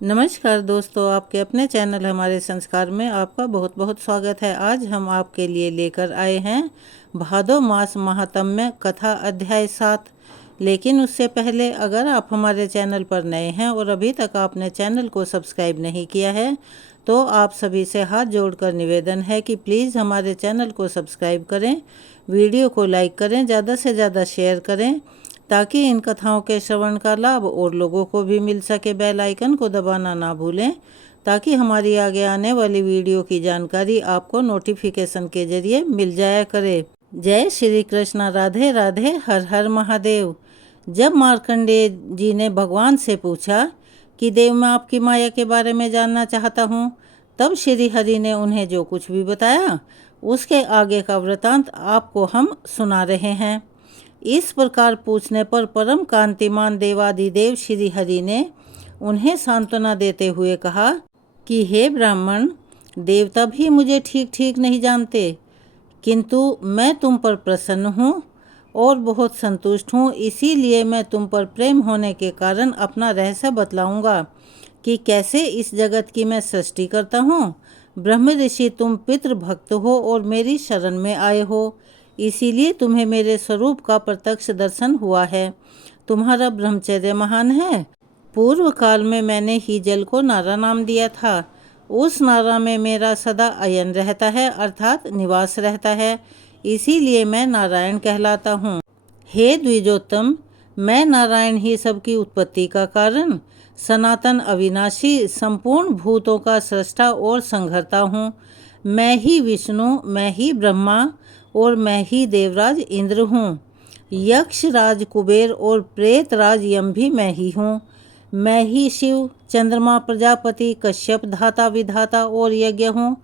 नमस्कार दोस्तों, आपके अपने चैनल हमारे संस्कार में आपका बहुत बहुत स्वागत है। आज हम आपके लिए लेकर आए हैं भादो मास महात्म्य कथा अध्याय 7। लेकिन उससे पहले अगर आप हमारे चैनल पर नए हैं और अभी तक आपने चैनल को सब्सक्राइब नहीं किया है तो आप सभी से हाथ जोड़कर निवेदन है कि प्लीज़ हमारे चैनल को सब्सक्राइब करें, वीडियो को लाइक करें, ज़्यादा से ज़्यादा शेयर करें ताकि इन कथाओं के श्रवण का लाभ और लोगों को भी मिल सके। बेल आइकन को दबाना ना भूलें ताकि हमारी आगे आने वाली वीडियो की जानकारी आपको नोटिफिकेशन के जरिए मिल जाया करे। जय श्री कृष्ण, राधे राधे, हर हर महादेव। जब मार्कंडेय जी ने भगवान से पूछा कि देव, मैं आपकी माया के बारे में जानना चाहता हूँ, तब श्री हरि ने उन्हें जो कुछ भी बताया उसके आगे का वृतांत आपको हम सुना रहे हैं। इस प्रकार पूछने पर परम कांतिमान देवादिदेव श्री हरि ने उन्हें सांत्वना देते हुए कहा कि हे ब्राह्मण, देवता भी मुझे ठीक ठीक नहीं जानते, किंतु मैं तुम पर प्रसन्न हूँ और बहुत संतुष्ट हूँ। इसीलिए मैं तुम पर प्रेम होने के कारण अपना रहस्य बतलाऊंगा कि कैसे इस जगत की मैं सृष्टि करता हूँ। ब्रह्म ऋषि, तुम पितृभक्त हो और मेरी शरण में आए हो, इसीलिए तुम्हें मेरे स्वरूप का प्रत्यक्ष दर्शन हुआ है। तुम्हारा ब्रह्मचर्य महान है। पूर्व काल में मैंने ही जल को नारा नाम दिया था। उस नारा में मेरा सदा अयन रहता है, अर्थात निवास रहता है, इसीलिए मैं नारायण कहलाता हूँ। हे द्विजोत्तम, मैं नारायण ही सबकी उत्पत्ति का कारण, सनातन अविनाशी, संपूर्ण भूतों का सृष्टा और संघर्ता हूँ। मैं ही विष्णु, मैं ही ब्रह्मा और मैं ही देवराज इंद्र हूँ। यक्ष राज कुबेर और प्रेत राज यम भी मैं ही हूँ। मैं ही शिव, चंद्रमा, प्रजापति, कश्यप, धाता, विधाता और यज्ञ हूँ।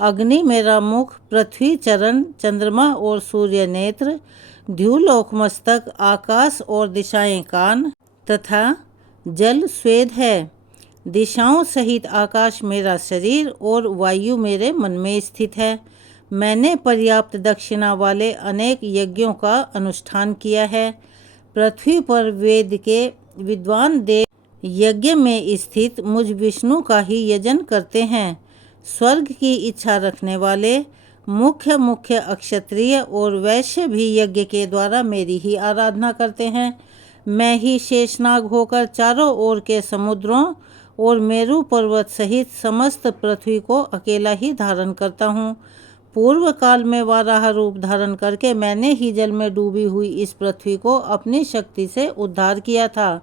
अग्नि मेरा मुख, पृथ्वी चरण, चंद्रमा और सूर्य नेत्र, द्युलोक मस्तक, आकाश और दिशाएं कान तथा जल स्वेद है। दिशाओं सहित आकाश मेरा शरीर और वायु मेरे मन में स्थित है। मैंने पर्याप्त दक्षिणा वाले अनेक यज्ञों का अनुष्ठान किया है। पृथ्वी पर वेद के विद्वान देव यज्ञ में स्थित मुझ विष्णु का ही यजन करते हैं। स्वर्ग की इच्छा रखने वाले मुख्य मुख्य अक्षत्रिय और वैश्य भी यज्ञ के द्वारा मेरी ही आराधना करते हैं। मैं ही शेषनाग होकर चारों ओर के समुद्रों और मेरु पर्वत सहित समस्त पृथ्वी को अकेला ही धारण करता हूँ। पूर्व काल में वाराह रूप धारण करके मैंने ही जल में डूबी हुई इस पृथ्वी को अपनी शक्ति से उद्धार किया था।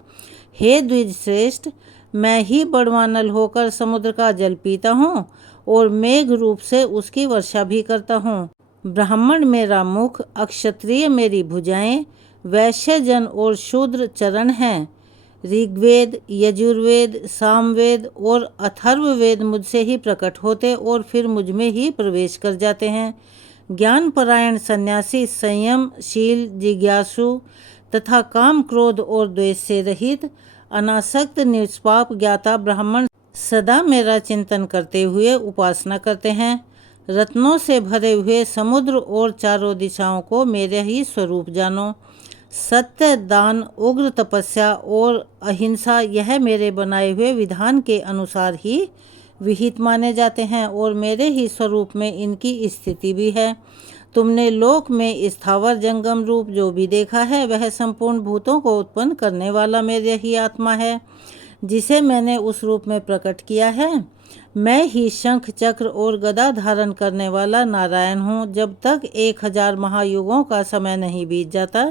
हे द्विज श्रेष्ठ, मैं ही बड़वानल होकर समुद्र का जल पीता हूँ और मेघ रूप से उसकी वर्षा भी करता हूँ। ब्राह्मण मेरा मुख, अक्षत्रिय मेरी भुजाएं, वैश्य जन और शूद्र चरण हैं। ऋग्वेद, यजुर्वेद, सामवेद और अथर्ववेद मुझसे ही प्रकट होते और फिर मुझ में ही प्रवेश कर जाते हैं। ज्ञानपरायण सन्यासी, संयम शील, जिज्ञासु तथा काम क्रोध और द्वेष से रहित, अनासक्त निष्पाप ज्ञाता ब्राह्मण सदा मेरा चिंतन करते हुए उपासना करते हैं। रत्नों से भरे हुए समुद्र और चारों दिशाओं को मेरे ही स्वरूप जानो। सत्य, दान, उग्र तपस्या और अहिंसा यह मेरे बनाए हुए विधान के अनुसार ही विहित माने जाते हैं और मेरे ही स्वरूप में इनकी स्थिति भी है। तुमने लोक में स्थावर जंगम रूप जो भी देखा है वह संपूर्ण भूतों को उत्पन्न करने वाला मेरे ही आत्मा है, जिसे मैंने उस रूप में प्रकट किया है। मैं ही शंख चक्र और गदा धारण करने वाला नारायण हूँ। जब तक 1000 महायुगों का समय नहीं बीत जाता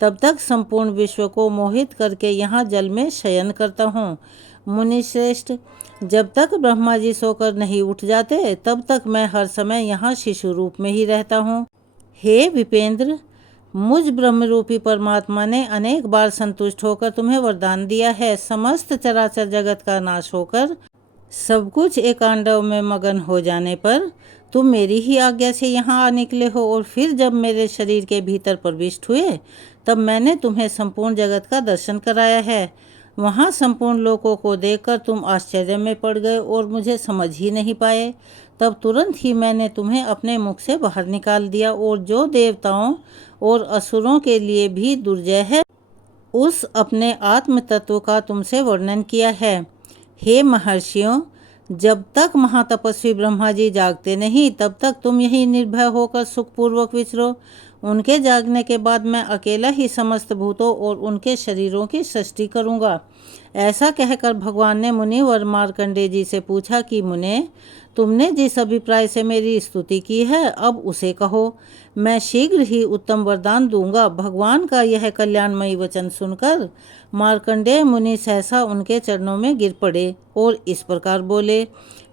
तब तक संपूर्ण विश्व को मोहित करके यहाँ जल में शयन करता हूँ। मुनि श्रेष्ठ, जब तक ब्रह्मा जी सोकर नहीं उठ जाते तब तक मैं हर समय यहाँ शिशु रूप में ही रहता हूँ। हे विपेंद्र, मुझ ब्रह्मरूपी परमात्मा ने अनेक बार संतुष्ट होकर तुम्हें वरदान दिया है। समस्त चराचर जगत का नाश होकर सब कुछ एकांडव में मगन हो जाने पर तुम मेरी ही आज्ञा से यहाँ आ निकले हो और फिर जब मेरे शरीर के भीतर प्रविष्ट हुए तब मैंने तुम्हें संपूर्ण जगत का दर्शन कराया है। वहाँ संपूर्ण लोकों को देखकर तुम आश्चर्य में पड़ गए और मुझे समझ ही नहीं पाए। तब तुरंत ही मैंने तुम्हें अपने मुख से बाहर निकाल दिया और जो देवताओं और असुरों के लिए भी दुर्जय है उस अपने आत्म तत्व का तुमसे वर्णन किया है। हे महर्षियों, जब तक महातपस्वी ब्रह्मा जी जागते नहीं तब तक तुम यही निर्भय होकर सुखपूर्वक विचरो। उनके जागने के बाद मैं अकेला ही समस्त भूतों और उनके शरीरों की सृष्टि करूँगा। ऐसा कहकर भगवान ने मुनिवर मार्कंडेय जी से पूछा कि मुने, तुमने जिस अभिप्राय से मेरी स्तुति की है अब उसे कहो, मैं शीघ्र ही उत्तम वरदान दूंगा। भगवान का यह कल्याणमयी वचन सुनकर मार्कंडेय मुनि सहसा उनके चरणों में गिर पड़े और इस प्रकार बोले,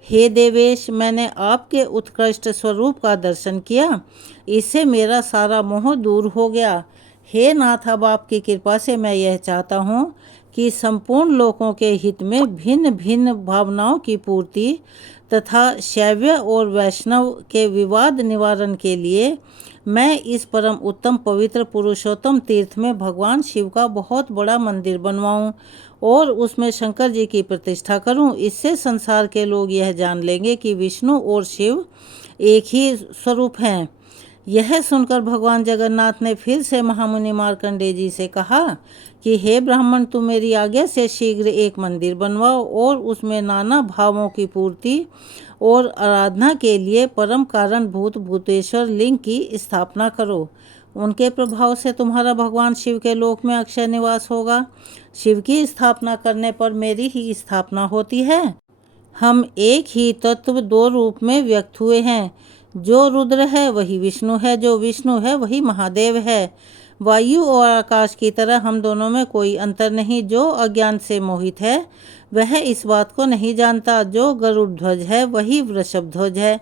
हे देवेश, मैंने आपके उत्कृष्ट स्वरूप का दर्शन किया, इससे मेरा सारा मोह दूर हो गया। हे नाथ, अब आपकी कृपा से मैं यह चाहता हूँ कि संपूर्ण लोकों के हित में भिन्न भिन्न भावनाओं की पूर्ति तथा शैव और वैष्णव के विवाद निवारण के लिए मैं इस परम उत्तम पवित्र पुरुषोत्तम तीर्थ में भगवान शिव का बहुत बड़ा मंदिर बनवाऊं और उसमें शंकर जी की प्रतिष्ठा करूं। इससे संसार के लोग यह जान लेंगे कि विष्णु और शिव एक ही स्वरूप हैं। यह सुनकर भगवान जगन्नाथ ने फिर से महामुनि मार्कंडेय जी से कहा कि हे ब्राह्मण, तुम मेरी आज्ञा से शीघ्र एक मंदिर बनवाओ और उसमें नाना भावों की पूर्ति और आराधना के लिए परम कारण भूत भूतेश्वर लिंग की स्थापना करो। उनके प्रभाव से तुम्हारा भगवान शिव के लोक में अक्षय निवास होगा। शिव की स्थापना करने पर मेरी ही स्थापना होती है। हम एक ही तत्व दो रूप में व्यक्त हुए हैं। जो रुद्र है वही विष्णु है, जो विष्णु है वही महादेव है। वायु और आकाश की तरह हम दोनों में कोई अंतर नहीं। जो अज्ञान से मोहित है वह इस बात को नहीं जानता। जो गरुड़ ध्वज है वही वृषभ ध्वज है।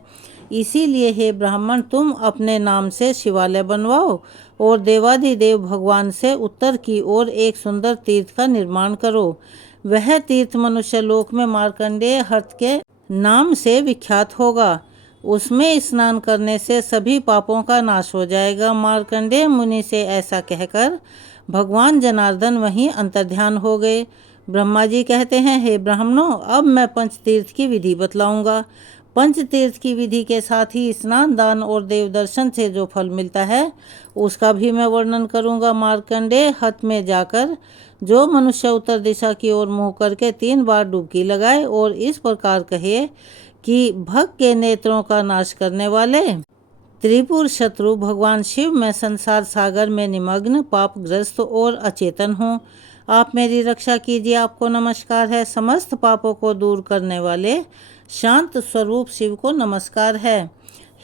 इसीलिए हे ब्राह्मण, तुम अपने नाम से शिवालय बनवाओ और देवादिदेव भगवान से उत्तर की ओर एक सुंदर तीर्थ का निर्माण करो। वह तीर्थ मनुष्य लोक में मार्कंडेय हर्त के नाम से विख्यात होगा। उसमें स्नान करने से सभी पापों का नाश हो जाएगा। मार्कंडेय मुनि से ऐसा कहकर भगवान जनार्दन वहीं अंतर्ध्यान हो गए। ब्रह्मा जी कहते हैं, हे ब्राह्मणों, अब मैं पंचतीर्थ की विधि बतलाऊंगा। पंचतीर्थ की विधि के साथ ही स्नान, दान और देव दर्शन से जो फल मिलता है उसका भी मैं वर्णन करूंगा। मार्कंडेय हत में जाकर जो मनुष्य उत्तर दिशा की ओर मुँह करके 3 बार डुबकी लगाए और इस प्रकार कहे कि भक्त के नेत्रों का नाश करने वाले त्रिपुर शत्रु भगवान शिव, मैं संसार सागर में निमग्न पापग्रस्त और अचेतन हूँ, आप मेरी रक्षा कीजिए, आपको नमस्कार है। समस्त पापों को दूर करने वाले शांत स्वरूप शिव को नमस्कार है।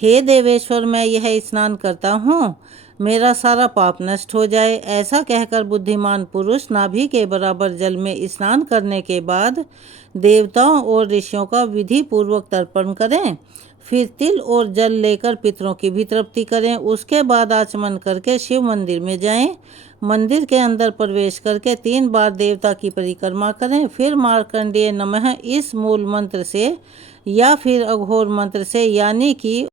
हे देवेश्वर, मैं यह स्नान करता हूँ, मेरा सारा पाप नष्ट हो जाए। ऐसा कहकर बुद्धिमान पुरुष नाभि के बराबर जल में स्नान करने के बाद देवताओं और ऋषियों का विधि पूर्वक तर्पण करें। फिर तिल और जल लेकर पितरों की भी तृप्ति करें। उसके बाद आचमन करके शिव मंदिर में जाएं। मंदिर के अंदर प्रवेश करके 3 बार देवता की परिक्रमा करें। फिर मार्कंडेय नमः इस मूल मंत्र से या फिर अघोर मंत्र से, यानी कि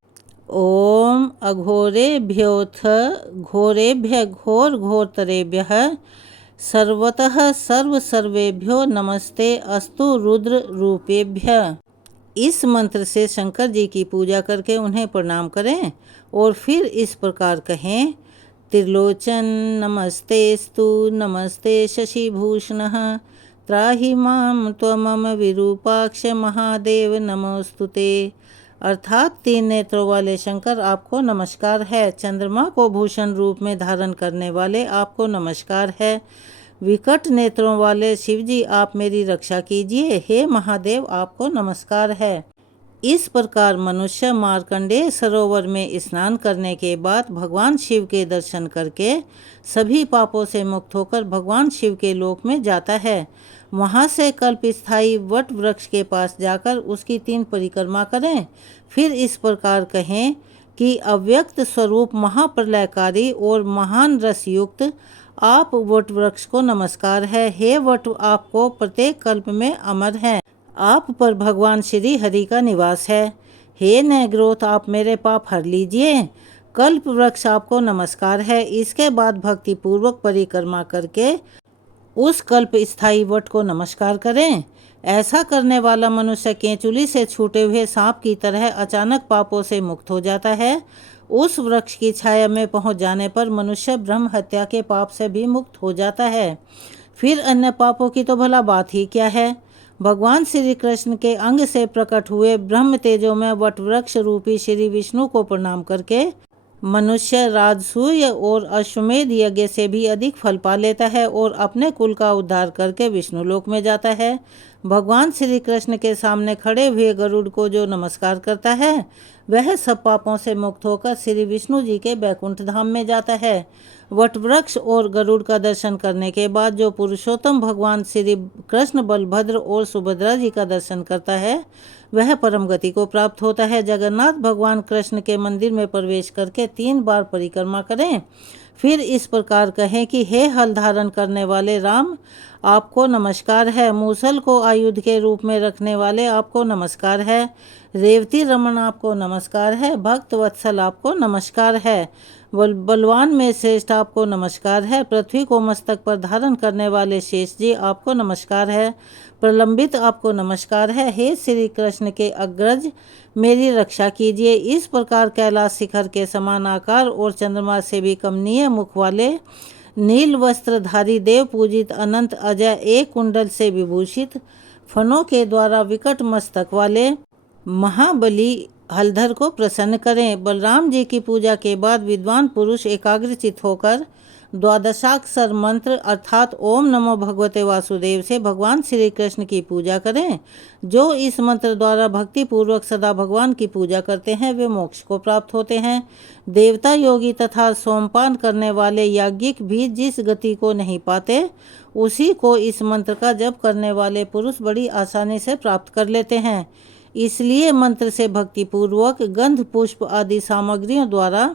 ओम अघोरेभ्योऽथ घोरेभ्य घोर घोरतरेभ्यः सर्वतः सर्व सर्वेभ्यो नमस्ते अस्तु रुद्र रूपेभ्य, इस मंत्र से शंकर जी की पूजा करके उन्हें प्रणाम करें और फिर इस प्रकार कहें, त्रिलोचन नमस्तेस्तु नमस्ते शशिभूषणः त्राहि मां त्वमम विरूपाक्ष महादेव नमोस्तुते। अर्थात 3 नेत्रों वाले शंकर, आपको नमस्कार है। चंद्रमा को भूषण रूप में धारण करने वाले, आपको नमस्कार है। विकट नेत्रों वाले शिवजी, आप मेरी रक्षा कीजिए। हे महादेव, आपको नमस्कार है। इस प्रकार मनुष्य मार्कंडेय सरोवर में स्नान करने के बाद भगवान शिव के दर्शन करके सभी पापों से मुक्त होकर भगवान शिव के लोक में जाता है। वहाँ से कल्प स्थायी वट वृक्ष के पास जाकर उसकी 3 परिक्रमा करें। फिर इस प्रकार कहें कि अव्यक्त स्वरूप महाप्रलयकारी और महान रसयुक्त आप वट वृक्ष को नमस्कार है। हे वट, आपको प्रत्येक कल्प में अमर है, आप पर भगवान श्री हरि का निवास है। हे नैग्रोथ, आप मेरे पाप हर लीजिए। कल्प वृक्ष, आपको नमस्कार है। इसके बाद भक्ति पूर्वक परिक्रमा करके उस कल्प स्थायी वट को नमस्कार करें। ऐसा करने वाला मनुष्य केंचुली से छूटे हुए सांप की तरह अचानक पापों से मुक्त हो जाता है। उस वृक्ष की छाया में पहुंच जाने पर मनुष्य ब्रह्म हत्या के पाप से भी मुक्त हो जाता है। फिर अन्य पापों की तो भला बात ही क्या है। भगवान श्री कृष्ण के अंग से प्रकट हुए ब्रह्म तेजो में वटवृक्ष रूपी श्री विष्णु को प्रणाम करके मनुष्य राजसूय और अश्वमेध यज्ञ से भी अधिक फल पा लेता है और अपने कुल का उद्धार करके विष्णु लोक में जाता है। भगवान श्री कृष्ण के सामने खड़े हुए गरुड़ को जो नमस्कार करता है वह सब पापों से मुक्त होकर श्री विष्णु जी के बैकुंठ धाम में जाता है। वटवृक्ष और गरुड़ का दर्शन करने के बाद जो पुरुषोत्तम भगवान श्री कृष्ण बलभद्र और सुभद्रा जी का दर्शन करता है वह परम गति को प्राप्त होता है। जगन्नाथ भगवान कृष्ण के मंदिर में प्रवेश करके 3 बार परिक्रमा करें, फिर इस प्रकार कहें कि हे हल धारण करने वाले राम, आपको नमस्कार है। मूसल को आयुध के रूप में रखने वाले आपको नमस्कार है। रेवती रमन आपको नमस्कार है। भक्त वत्सल आपको नमस्कार है। बलवान में श्रेष्ठ आपको नमस्कार है। पृथ्वी को मस्तक पर धारण करने वाले शेष जी आपको नमस्कार है। प्रलंबित आपको नमस्कार है। हे श्री कृष्ण के अग्रज, मेरी रक्षा कीजिए। इस प्रकार कैलाश शिखर के समान आकार और चंद्रमा से भी कमनीय मुख वाले नील वस्त्रधारी देव पूजित अनंत अजय एक कुंडल से विभूषित फनों के द्वारा विकट मस्तक वाले महाबली हलधर को प्रसन्न करें। बलराम जी की पूजा के बाद विद्वान पुरुष एकाग्रचित होकर द्वादशाक्षर मंत्र अर्थात ओम नमो भगवते वासुदेव से भगवान श्री कृष्ण की पूजा करें। जो इस मंत्र द्वारा भक्ति पूर्वक सदा भगवान की पूजा करते हैं वे मोक्ष को प्राप्त होते हैं। देवता, योगी तथा सोमपान करने वाले याज्ञिक भी जिस गति को नहीं पाते उसी को इस मंत्र का जप करने वाले पुरुष बड़ी आसानी से प्राप्त कर लेते हैं। इसलिए मंत्र से भक्ति पूर्वक गंध पुष्प आदि सामग्रियों द्वारा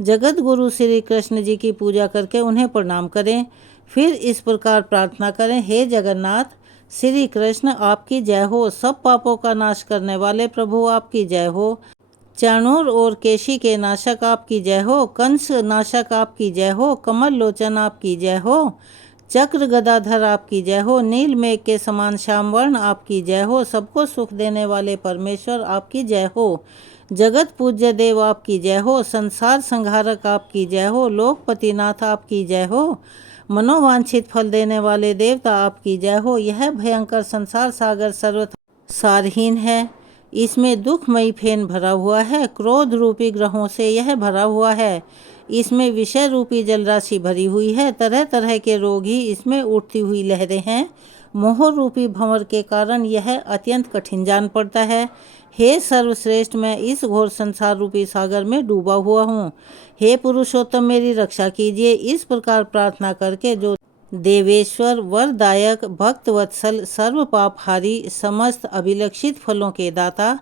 जगत गुरु श्री कृष्ण जी की पूजा करके उन्हें प्रणाम करें। फिर इस प्रकार प्रार्थना करें, हे जगन्नाथ श्री कृष्ण आपकी जय हो। सब पापों का नाश करने वाले प्रभु आपकी जय हो। चाणूर और केशी के नाशक आपकी जय हो। कंस नाशक आपकी जय हो। कमल लोचन आपकी जय हो। चक्र गदाधर आपकी जय हो। नील मेघ के समान श्यामवर्ण आपकी जय हो। सबको सुख देने वाले परमेश्वर आपकी जय हो। जगत पूज्य देव आपकी जय हो। संसार संहारक आपकी जय हो। लोकपतिनाथ आपकी जय हो। मनोवांछित फल देने वाले देवता आपकी जय हो। यह भयंकर संसार सागर सर्वथा सारहीन है, इसमें दुखमयी फेन भरा हुआ है। क्रोध रूपी ग्रहों से यह भरा हुआ है। इसमें विषय रूपी जलराशि भरी हुई है। तरह तरह के रोग ही इसमें उठती हुई लहरें हैं। मोह रूपी भंवर के कारण यह अत्यंत कठिन जान पड़ता है। हे सर्वश्रेष्ठ, मैं इस घोर संसार रूपी सागर में डूबा हुआ हूँ। हे पुरुषोत्तम, मेरी रक्षा कीजिए। इस प्रकार प्रार्थना करके जो देवेश्वर, वरदायक, भक्त वत्सल, सर्व पापहारी, समस्त अभिलक्षित फलों के दाता,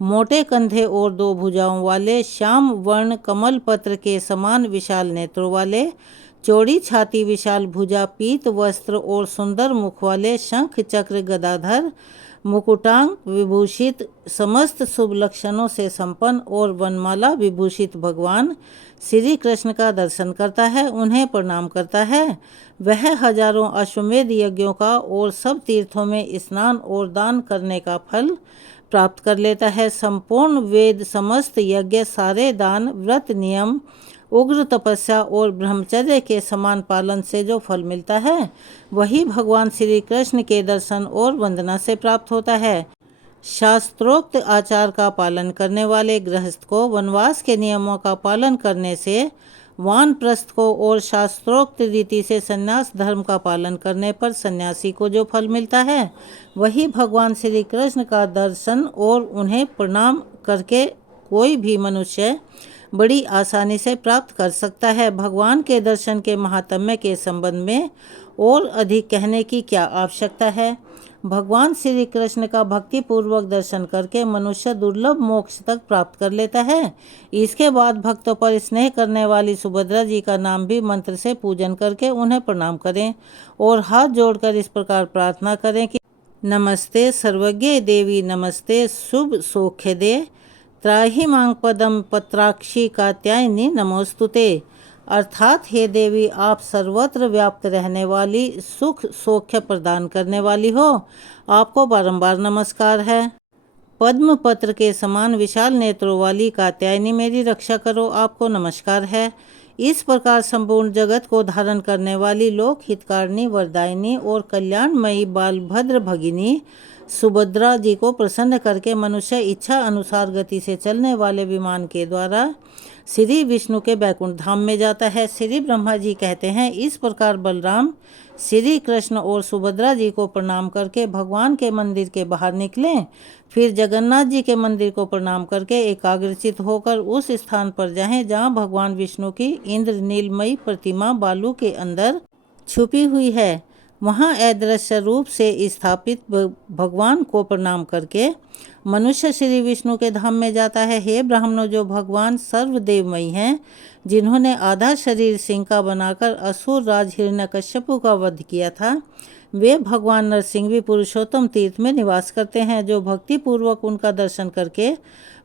मोटे कंधे और 2 भुजाओं वाले, श्याम वर्ण कमल पत्र के समान विशाल नेत्रों वाले, चौड़ी छाती, विशाल भुजा, पीत वस्त्र और सुंदर मुख वाले, शंख चक्र गदाधर मुकुटांग विभूषित, समस्त शुभ लक्षणों से संपन्न और वनमाला विभूषित भगवान श्री कृष्ण का दर्शन करता है, उन्हें प्रणाम करता है। वह हजारों अश्वमेध यज्ञों का और सब तीर्थों में स्नान और दान करने का फल प्राप्त कर लेता है। संपूर्ण वेद, समस्त यज्ञ, सारे दान, व्रत, नियम, उग्र तपस्या और ब्रह्मचर्य के समान पालन से जो फल मिलता है वही भगवान श्री कृष्ण के दर्शन और वंदना से प्राप्त होता है। शास्त्रोक्त आचार का पालन करने वाले गृहस्थ को वनवास के नियमों का पालन करने से, वानप्रस्थ को और शास्त्रोक्त रीति से संन्यास धर्म का पालन करने पर सन्यासी को जो फल मिलता है वही भगवान श्री कृष्ण का दर्शन और उन्हें प्रणाम करके कोई भी मनुष्य बड़ी आसानी से प्राप्त कर सकता है। भगवान के दर्शन के महात्म्य के संबंध में और अधिक कहने की क्या आवश्यकता है। भगवान श्री कृष्ण का भक्ति पूर्वक दर्शन करके मनुष्य दुर्लभ मोक्ष तक प्राप्त कर लेता है। इसके बाद भक्तों पर स्नेह करने वाली सुभद्रा जी का नाम भी मंत्र से पूजन करके उन्हें प्रणाम करें और हाथ जोड़कर इस प्रकार प्रार्थना करें कि नमस्ते सर्वज्ञ देवी, नमस्ते शुभ सौख्य दे, त्राहि मांग पदम पत्राक्षी कात्यायनी नमोस्तुते। अर्थात हे देवी, आप सर्वत्र व्याप्त रहने वाली, सुख सौख्य प्रदान करने वाली हो, आपको बारंबार नमस्कार है। पद्म पत्र के समान विशाल नेत्रों वाली कात्यायनी, मेरी रक्षा करो, आपको नमस्कार है। इस प्रकार संपूर्ण जगत को धारण करने वाली लोक हितकारिणी, वरदायिनी और कल्याणमयी बालभद्र भगिनी सुभद्रा जी को प्रसन्न करके मनुष्य इच्छा अनुसार गति से चलने वाले विमान के द्वारा श्री विष्णु के बैकुंठ धाम में जाता है। श्री ब्रह्मा जी कहते हैं, इस प्रकार बलराम श्री कृष्ण और सुभद्रा जी को प्रणाम करके भगवान के मंदिर के बाहर निकले। फिर जगन्नाथ जी के मंदिर को प्रणाम करके एकाग्रचित होकर उस स्थान पर जाएं जहां भगवान विष्णु की इंद्र नीलमयी प्रतिमा बालू के अंदर छुपी हुई है। वहां अदृश्य रूप से स्थापित भगवान को प्रणाम करके मनुष्य श्री विष्णु के धाम में जाता है। हे ब्राह्मणों, जो भगवान सर्वदेवमयी हैं, जिन्होंने आधा शरीर सिंह का बनाकर असुर राज हिरण्यकश्यपु का वध किया था, वे भगवान नरसिंह भी पुरुषोत्तम तीर्थ में निवास करते हैं। जो भक्ति पूर्वक उनका दर्शन करके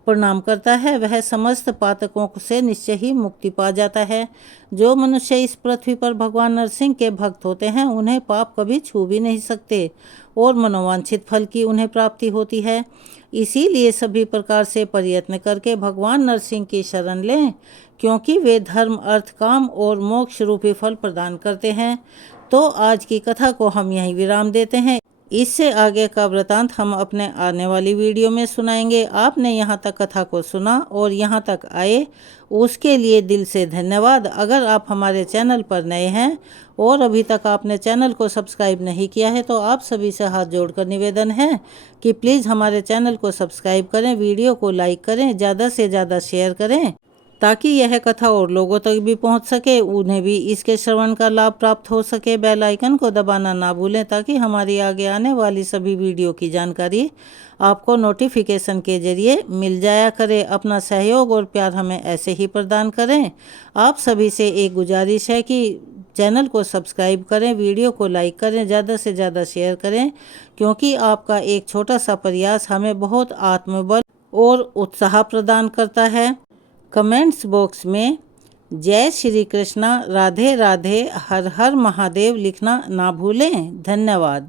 प्रणाम करता है, वह समस्त पातकों से निश्चय ही मुक्ति पा जाता है। जो मनुष्य इस पृथ्वी पर भगवान नरसिंह के भक्त होते हैं, उन्हें पाप कभी छू भी नहीं सकते और मनोवांछित फल की उन्हें प्राप्ति होती है। इसीलिए सभी प्रकार से प्रयत्न करके भगवान नरसिंह की शरण लें, क्योंकि वे धर्म, अर्थ, काम और मोक्ष रूपी फल प्रदान करते हैं। तो आज की कथा को हम यहीं विराम देते हैं। इससे आगे का वृतांत हम अपने आने वाली वीडियो में सुनाएंगे। आपने यहाँ तक कथा को सुना और यहाँ तक आए, उसके लिए दिल से धन्यवाद। अगर आप हमारे चैनल पर नए हैं और अभी तक आपने चैनल को सब्सक्राइब नहीं किया है, तो आप सभी से हाथ जोड़कर निवेदन है कि प्लीज़ हमारे चैनल को सब्सक्राइब करें, वीडियो को लाइक करें, ज़्यादा से ज़्यादा शेयर करें, ताकि यह कथा और लोगों तक भी पहुंच सके, उन्हें भी इसके श्रवण का लाभ प्राप्त हो सके। बेल आइकन को दबाना ना भूलें, ताकि हमारी आगे आने वाली सभी वीडियो की जानकारी आपको नोटिफिकेशन के जरिए मिल जाया करे। अपना सहयोग और प्यार हमें ऐसे ही प्रदान करें। आप सभी से एक गुजारिश है कि चैनल को सब्सक्राइब करें, वीडियो को लाइक करें, ज़्यादा से ज़्यादा शेयर करें, क्योंकि आपका एक छोटा सा प्रयास हमें बहुत आत्मबल और उत्साह प्रदान करता है। कमेंट्स बॉक्स में जय श्री कृष्णा, राधे राधे, हर हर महादेव लिखना ना भूलें। धन्यवाद।